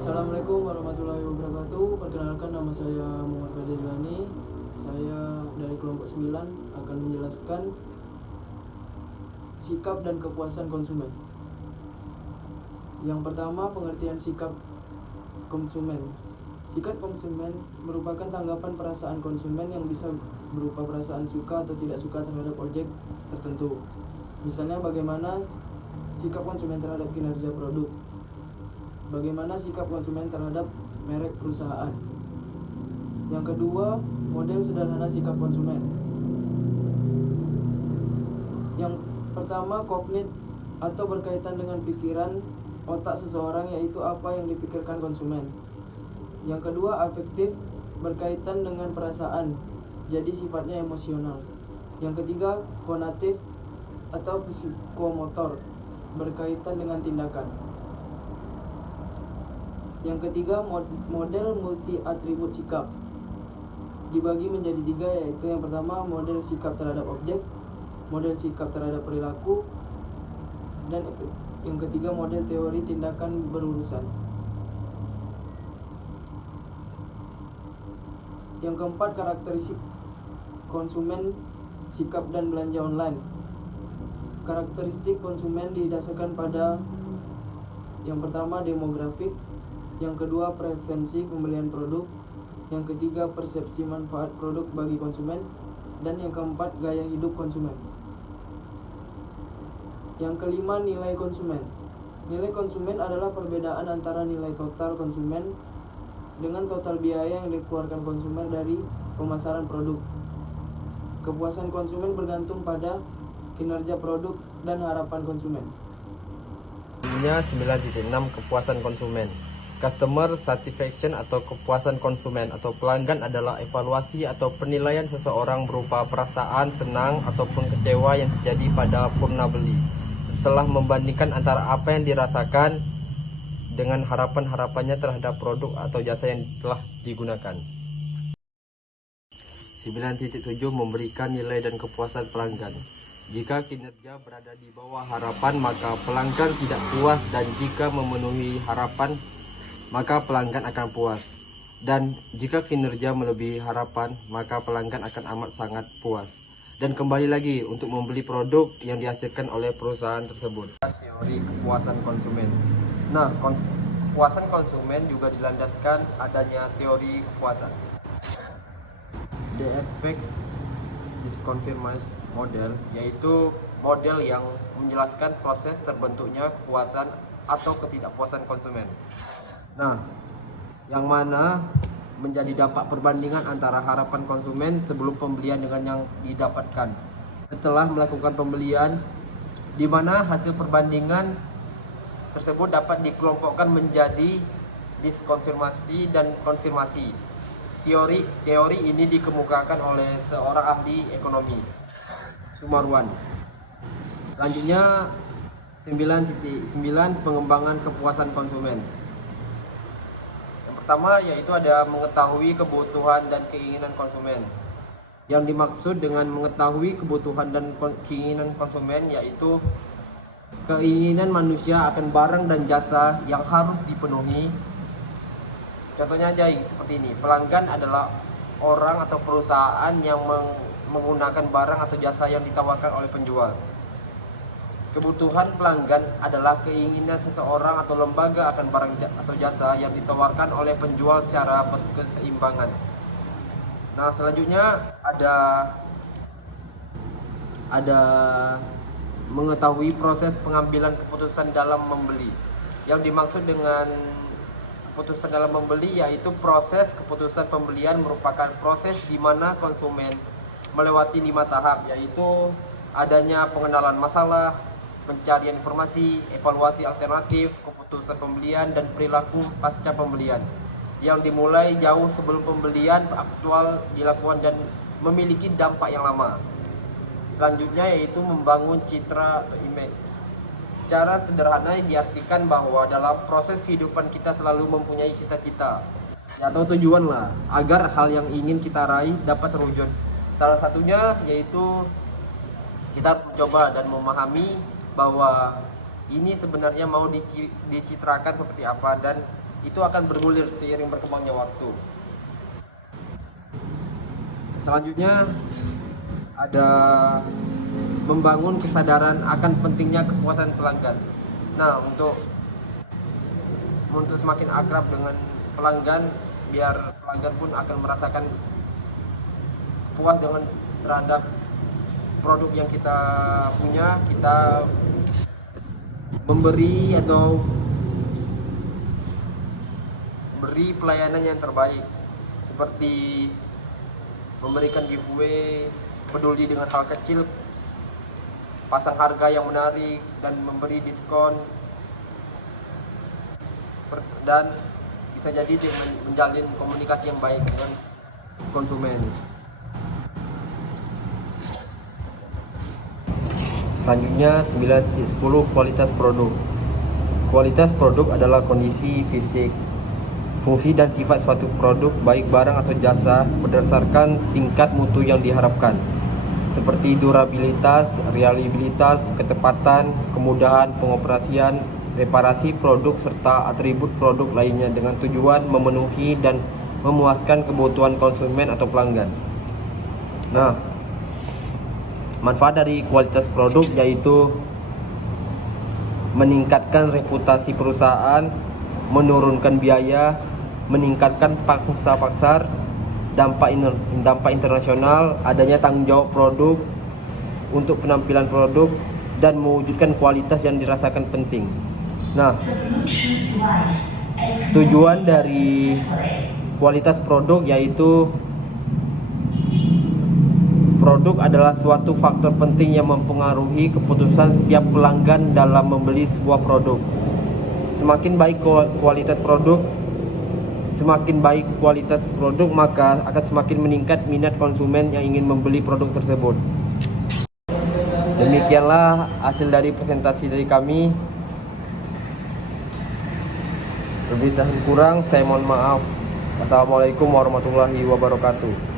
Assalamualaikum warahmatullahi wabarakatuh. Perkenalkan, nama saya Muhammad Fajar Ilani. Saya dari kelompok 9 akan menjelaskan sikap dan kepuasan konsumen. Yang pertama, pengertian sikap konsumen. Sikap konsumen merupakan tanggapan perasaan konsumen yang bisa berupa perasaan suka atau tidak suka terhadap objek tertentu. Misalnya, bagaimana sikap konsumen terhadap kinerja produk, bagaimana sikap konsumen terhadap merek perusahaan. Yang kedua, model sederhana sikap konsumen. Yang pertama, kognitif atau berkaitan dengan pikiran otak seseorang, yaitu apa yang dipikirkan konsumen. Yang kedua, afektif, berkaitan dengan perasaan, jadi sifatnya emosional. Yang ketiga, konatif atau psikomotor, berkaitan dengan tindakan. Yang ketiga, model multi atribut sikap dibagi menjadi 3, yaitu yang pertama model sikap terhadap objek, model sikap terhadap perilaku, dan yang ketiga model teori tindakan berurusan. Yang keempat, karakteristik konsumen sikap dan belanja online. Karakteristik konsumen didasarkan pada yang pertama demografik, yang kedua preferensi pembelian produk, yang ketiga persepsi manfaat produk bagi konsumen, dan yang keempat gaya hidup konsumen. Yang kelima, nilai konsumen. Nilai konsumen adalah perbedaan antara nilai total konsumen dengan total biaya yang dikeluarkan konsumen dari pemasaran produk. Kepuasan konsumen bergantung pada kinerja produk dan harapan konsumen. 9.6 Kepuasan konsumen. Customer satisfaction atau kepuasan konsumen atau pelanggan adalah evaluasi atau penilaian seseorang berupa perasaan senang ataupun kecewa yang terjadi pada purna beli setelah membandingkan antara apa yang dirasakan dengan harapan-harapannya terhadap produk atau jasa yang telah digunakan. 9.7 Memberikan nilai dan kepuasan pelanggan. Jika kinerja berada di bawah harapan, maka pelanggan tidak puas, dan jika memenuhi harapan, maka pelanggan akan puas. Dan jika kinerja melebihi harapan, maka pelanggan akan amat sangat puas dan kembali lagi untuk membeli produk yang dihasilkan oleh perusahaan tersebut. Teori kepuasan konsumen. Nah, kepuasan konsumen juga dilandaskan adanya teori kepuasan. The aspects disconfirmance model, yaitu model yang menjelaskan proses terbentuknya kepuasan atau ketidakpuasan konsumen. Nah, yang mana menjadi dampak perbandingan antara harapan konsumen sebelum pembelian dengan yang didapatkan setelah melakukan pembelian, di mana hasil perbandingan tersebut dapat dikelompokkan menjadi diskonfirmasi dan konfirmasi. Teori ini dikemukakan oleh seorang ahli ekonomi, Sumarwan. Selanjutnya 9.9 Pengembangan kepuasan konsumen. Pertama, yaitu ada mengetahui kebutuhan dan keinginan konsumen. Yang dimaksud dengan mengetahui kebutuhan dan keinginan konsumen yaitu keinginan manusia akan barang dan jasa yang harus dipenuhi. Contohnya aja seperti ini, pelanggan adalah orang atau perusahaan yang menggunakan barang atau jasa yang ditawarkan oleh penjual. Kebutuhan pelanggan adalah keinginan seseorang atau lembaga akan barang atau jasa yang ditawarkan oleh penjual secara berkeseimbangan. Nah, selanjutnya ada mengetahui proses pengambilan keputusan dalam membeli. Yang dimaksud dengan keputusan dalam membeli yaitu proses keputusan pembelian merupakan proses di mana konsumen melewati 5 tahap, yaitu adanya pengenalan masalah, pencarian informasi, evaluasi alternatif, keputusan pembelian, dan perilaku pasca pembelian yang dimulai jauh sebelum pembelian aktual dilakukan dan memiliki dampak yang lama. Selanjutnya yaitu membangun citra atau image. Secara sederhana diartikan bahwa dalam proses kehidupan kita selalu mempunyai cita-cita atau tujuan lah, agar hal yang ingin kita raih dapat terwujud. Salah satunya yaitu kita harus mencoba dan memahami bahwa ini sebenarnya mau dicitrakan seperti apa dan itu akan bergulir seiring berkembangnya waktu. Selanjutnya ada membangun kesadaran akan pentingnya kepuasan pelanggan. Nah, untuk semakin akrab dengan pelanggan, biar pelanggan pun akan merasakan puas dengan terhadap produk yang kita punya, kita memberi atau beri pelayanan yang terbaik, seperti memberikan giveaway, peduli dengan hal kecil, pasang harga yang menarik, dan memberi diskon, dan bisa jadi menjalin komunikasi yang baik dengan konsumen. Selanjutnya 9.10 kualitas produk. Kualitas produk adalah kondisi fisik, fungsi dan sifat suatu produk baik barang atau jasa berdasarkan tingkat mutu yang diharapkan, seperti durabilitas, reliabilitas, ketepatan, kemudahan pengoperasian, reparasi produk serta atribut produk lainnya dengan tujuan memenuhi dan memuaskan kebutuhan konsumen atau pelanggan. Nah, manfaat dari kualitas produk yaitu meningkatkan reputasi perusahaan, menurunkan biaya, meningkatkan pangsa pasar, dampak internasional, adanya tanggung jawab produk untuk penampilan produk, dan mewujudkan kualitas yang dirasakan penting. Nah, tujuan dari kualitas produk yaitu produk adalah suatu faktor penting yang mempengaruhi keputusan setiap pelanggan dalam membeli sebuah produk. Semakin baik kualitas produk, maka akan semakin meningkat minat konsumen yang ingin membeli produk tersebut. Demikianlah hasil dari presentasi dari kami. Lebih dan kurang saya mohon maaf. Wassalamualaikum warahmatullahi wabarakatuh.